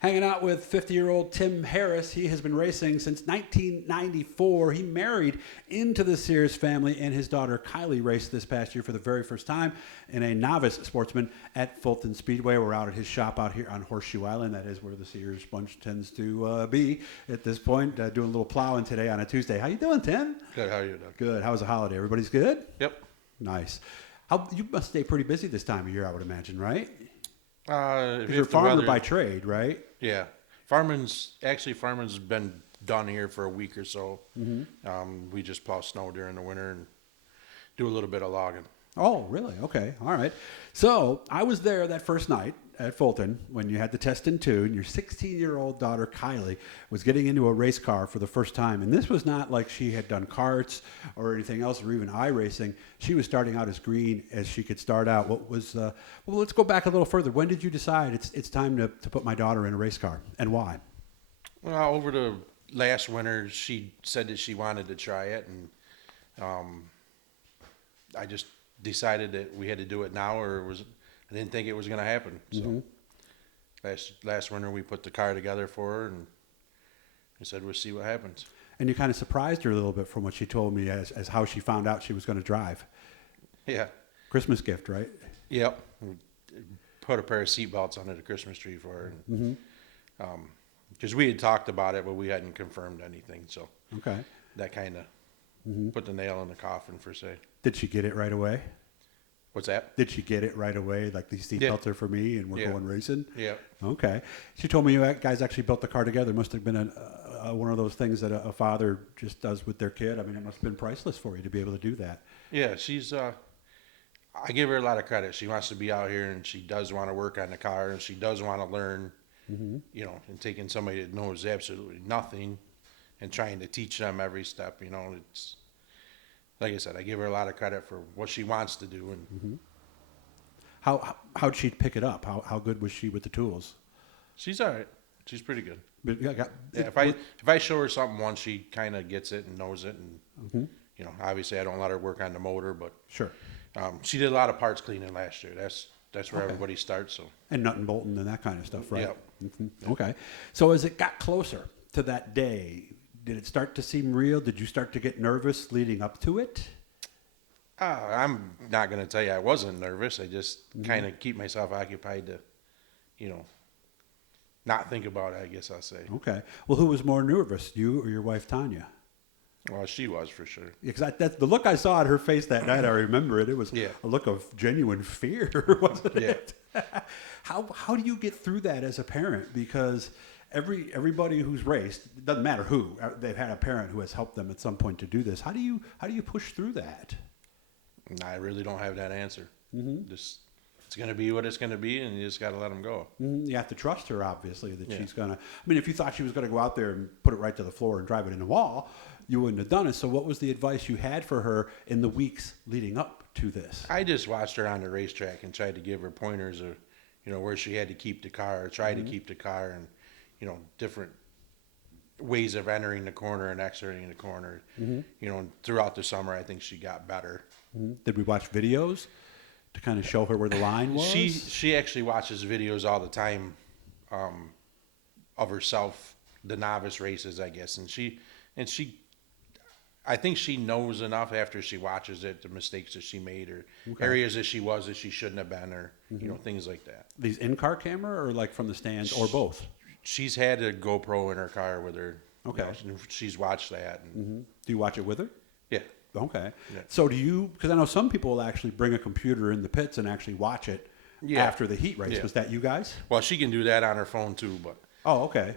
Hanging out with 50-year-old Tim Harris. He has been racing since 1994. He married into the Sears family, and his daughter Kylee raced this past year for the very first time in a Novice Sportsman at Fulton Speedway. We're out at his shop out here on Horseshoe Island. That is where the Sears bunch tends to be at this point. Doing a little plowing today on a Tuesday. How you doing, Tim? Good. How are you doing? Good. How was the holiday? Everybody's good? Yep. Nice. You must stay pretty busy this time of year, I would imagine, right? If You're a farmer by trade, right? Yeah. Farming's been done here for a week or so. Mm-hmm. We just plow snow during the winter and do a little bit of logging. Oh, really? Okay. All right. So I was there that first night at Fulton when you had the test and tune. Your 16-year-old daughter, Kylee, was getting into a race car for the first time. And this was not like she had done karts or anything else or even iRacing. She was starting out as green as she could start out. Well, let's go back a little further. When did you decide it's time to put my daughter in a race car, and why? Well, over the last winter, she said that she wanted to try it. And I just decided that we had to do it now, or I didn't think it was going to happen. So last winter we put the car together for her, and I said we'll see what happens. And you kind of surprised her a little bit from what she told me as how she found out she was going to drive. Yeah. Christmas gift, right? Yep. We put a pair of seatbelts under the Christmas tree for her. Because we had talked about it, but we hadn't confirmed anything. So that kind of put the nail in the coffin, per se. Did she get it right away? What's that? Did she get it right away? Like, these seatbelts are for me, and we're going racing? Yeah. Okay. She told me you guys actually built the car together. It must have been one of those things that a father just does with their kid. I mean, it must have been priceless for you to be able to do that. Yeah, she's. I give her a lot of credit. She wants to be out here, and she does want to work on the car, and she does want to learn. You know, and taking somebody that knows absolutely nothing and trying to teach them every step. You know, it's. Like I said, I give her a lot of credit for what she wants to do. And how'd she pick it up? How good was she with the tools? She's all right. She's pretty good. But if I show her something once, she kind of gets it and knows it. And you know, obviously I don't let her work on the motor, but sure. She did a lot of parts cleaning last year. That's where everybody starts. So and nut and bolting and that kind of stuff, right? Yep. Okay. So as it got closer to that day, did it start to seem real? Did you start to get nervous leading up to it? I'm not going to tell you I wasn't nervous. I just kind of keep myself occupied to, you know, not think about it, I guess I'll say. Okay. Well, who was more nervous, you or your wife, Tanya? Well, she was, for sure. Because that's the look I saw on her face that night. I remember it. It was a look of genuine fear, wasn't it? How do you get through that as a parent? Because everybody who's raced, it doesn't matter who, they've had a parent who has helped them at some point to do this. How do you push through that? I really don't have that answer. Just it's going to be what it's going to be, and you just got to let them go. You have to trust her, obviously, that she's going to. I mean, if you thought she was going to go out there and put it right to the floor and drive it in the wall, you wouldn't have done it. So what was the advice you had for her in the weeks leading up to this? I just watched her on the racetrack and tried to give her pointers of, you know, where she had to keep the car, or try to keep the car, and you know, different ways of entering the corner and exiting the corner. You know, throughout the summer, I think she got better. Did we watch videos to kind of show her where the line was? She actually watches videos all the time of herself, the novice races, I guess, and she, I think she knows enough after she watches it, the mistakes that she made, or areas that she shouldn't have been, or you know, things like that. These in-car camera, or like from the stands, or both? She's had a GoPro in her car with her. Okay. You know, she's watched that. And, Do you watch it with her? Yeah. Okay. Yeah. So do you, because I know some people will actually bring a computer in the pits and actually watch it after the heat race. Was that you guys? Well, she can do that on her phone too, but. Oh, okay.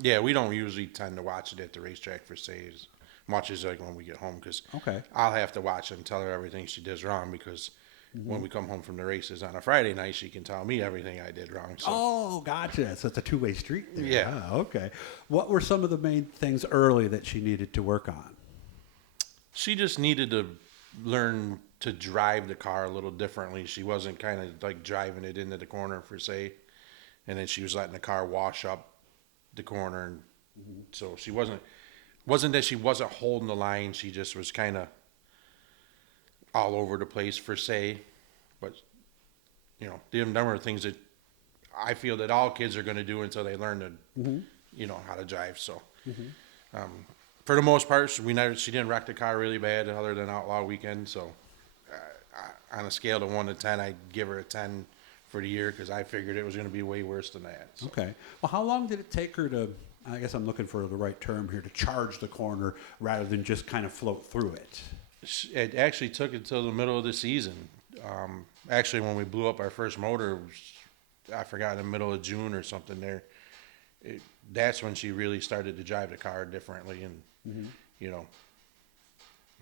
Yeah, we don't usually tend to watch it at the racetrack, per se, as much as like when we get home, because I'll have to watch it and tell her everything she does wrong, because when we come home from the races on a Friday night, she can tell me everything I did wrong. So. Oh, gotcha. So it's a two-way street there. Yeah. Ah, okay. What were some of the main things early that she needed to work on? She just needed to learn to drive the car a little differently. She wasn't kind of like driving it into the corner, per se, and then she was letting the car wash up the corner, and so she wasn't that she wasn't holding the line. She just was kind of all over the place, per se. But you know, them are things that I feel that all kids are going to do until they learn to, how to drive. So, for the most part, she didn't wreck the car really bad other than Outlaw Weekend. So, on a scale of 1 to 10, I'd give her a 10 for the year because I figured it was going to be way worse than that. So. Okay. Well, how long did it take her to, I guess I'm looking for the right term here, to charge the corner rather than just kind of float through it? It actually took until the middle of the season. Actually, when we blew up our first motor, I forgot, in the middle of June or something there, that's when she really started to drive the car differently. And,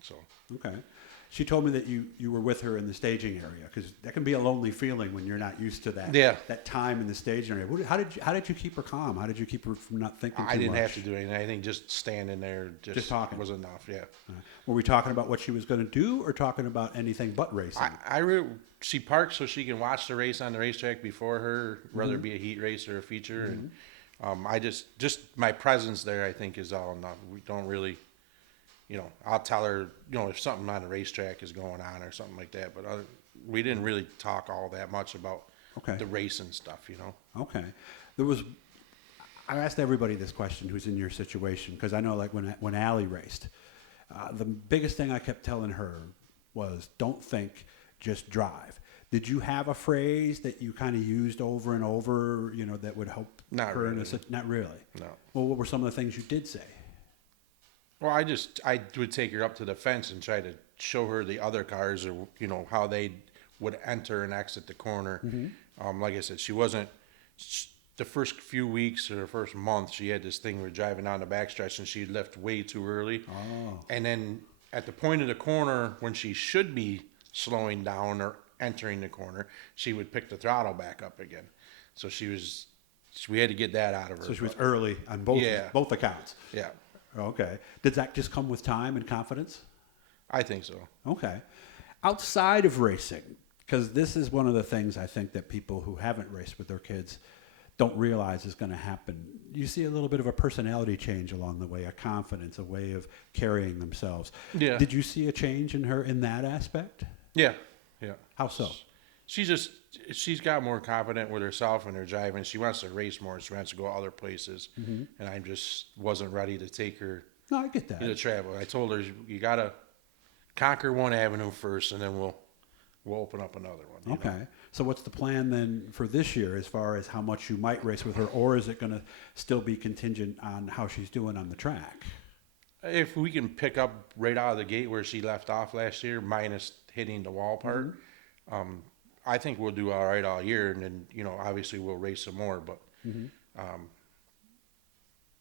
so. Okay. She told me that you were with her in the staging area because that can be a lonely feeling when you're not used to that. Yeah. That time in the staging area. How did you keep her calm? How did you keep her from not thinking? I didn't have to do anything. I think just standing there, just talking was enough. Yeah. Were we talking about what she was going to do, or talking about anything but racing? She parks so she can watch the race on the racetrack before her, whether it be a heat race or a feature. And I just my presence there, I think, is all enough. We don't really. I'll tell her, if something on the racetrack is going on or something like that. But we didn't really talk all that much about the racing stuff, Okay. I asked everybody this question who's in your situation, because I know, like, when Allie raced, the biggest thing I kept telling her was, don't think, just drive. Did you have a phrase that you kind of used over and over, that would help Not her? Really. Not really? No. Well, what were some of the things you did say? Well, I would take her up to the fence and try to show her the other cars, or how they would enter and exit the corner. Like I said, she wasn't the first few weeks or the first month. She had this thing where driving down the backstretch and she'd lift way too early. Oh. And then at the point of the corner when she should be slowing down or entering the corner, she would pick the throttle back up again. So we had to get that out of her. So she was early on both accounts. Yeah. Okay. Did that just come with time and confidence? I think so. Okay. Outside of racing, because this is one of the things I think that people who haven't raced with their kids don't realize is going to happen. You see a little bit of a personality change along the way, a confidence, a way of carrying themselves. Yeah. Did you see a change in her in that aspect? Yeah. Yeah. How so? She's got more confident with herself and her driving. She wants to race more. She wants to go other places. And I just wasn't ready to take her No, I get that. to travel. I told her, you got to conquer one avenue first, and then we'll open up another one. Okay. So what's the plan then for this year as far as how much you might race with her, or is it going to still be contingent on how she's doing on the track? If we can pick up right out of the gate where she left off last year, minus hitting the wall part, I think we'll do all right all year, and then obviously we'll race some more. But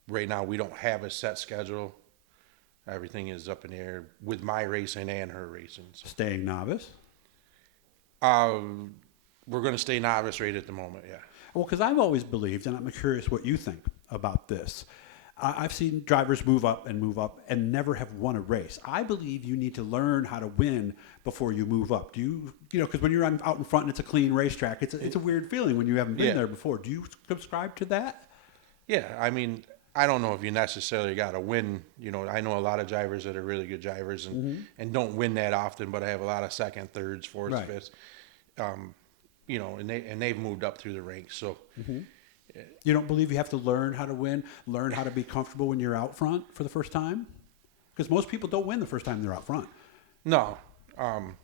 right now we don't have a set schedule. Everything is up in the air with my racing and her racing. So. Staying novice? We're going to stay novice right at the moment. Yeah. Well, because I've always believed, and I'm curious what you think about this. I've seen drivers move up and never have won a race. I believe you need to learn how to win before you move up. Do you because when you're out in front and it's a clean racetrack, it's a weird feeling when you haven't been there before. Do you subscribe to that? Yeah, I mean, I don't know if you necessarily got to win. I know a lot of drivers that are really good drivers and don't win that often, but I have a lot of second, thirds, fourths, fifths. And they've moved up through the ranks. So. You don't believe you have to learn how to win, learn how to be comfortable when you're out front for the first time? Because most people don't win the first time they're out front. No. I'm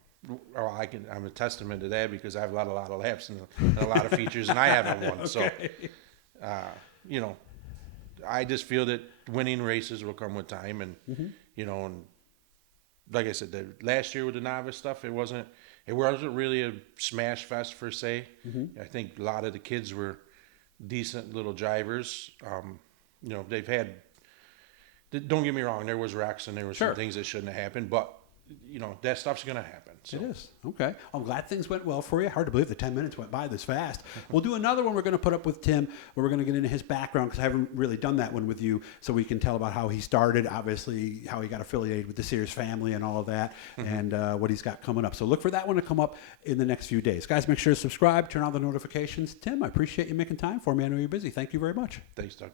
a testament to that because I've led a lot of laps and a lot of features, and I haven't won. Okay. So, I just feel that winning races will come with time, and and like I said, the last year with the novice stuff, it wasn't really a smash fest per se. I think a lot of the kids were decent little drivers. They've had. Don't get me wrong. There was wrecks and there were some things that shouldn't have happened, but that stuff's going to happen. So. It is. Okay. I'm glad things went well for you. Hard to believe the 10 minutes went by this fast. We'll do another one we're going to put up with Tim, where we're going to get into his background, because I haven't really done that one with you, so we can tell about how he started, obviously, how he got affiliated with the Sears family and all of that, and what he's got coming up. So look for that one to come up in the next few days. Guys, make sure to subscribe, turn on the notifications. Tim, I appreciate you making time for me. I know you're busy. Thank you very much. Thanks, Doug.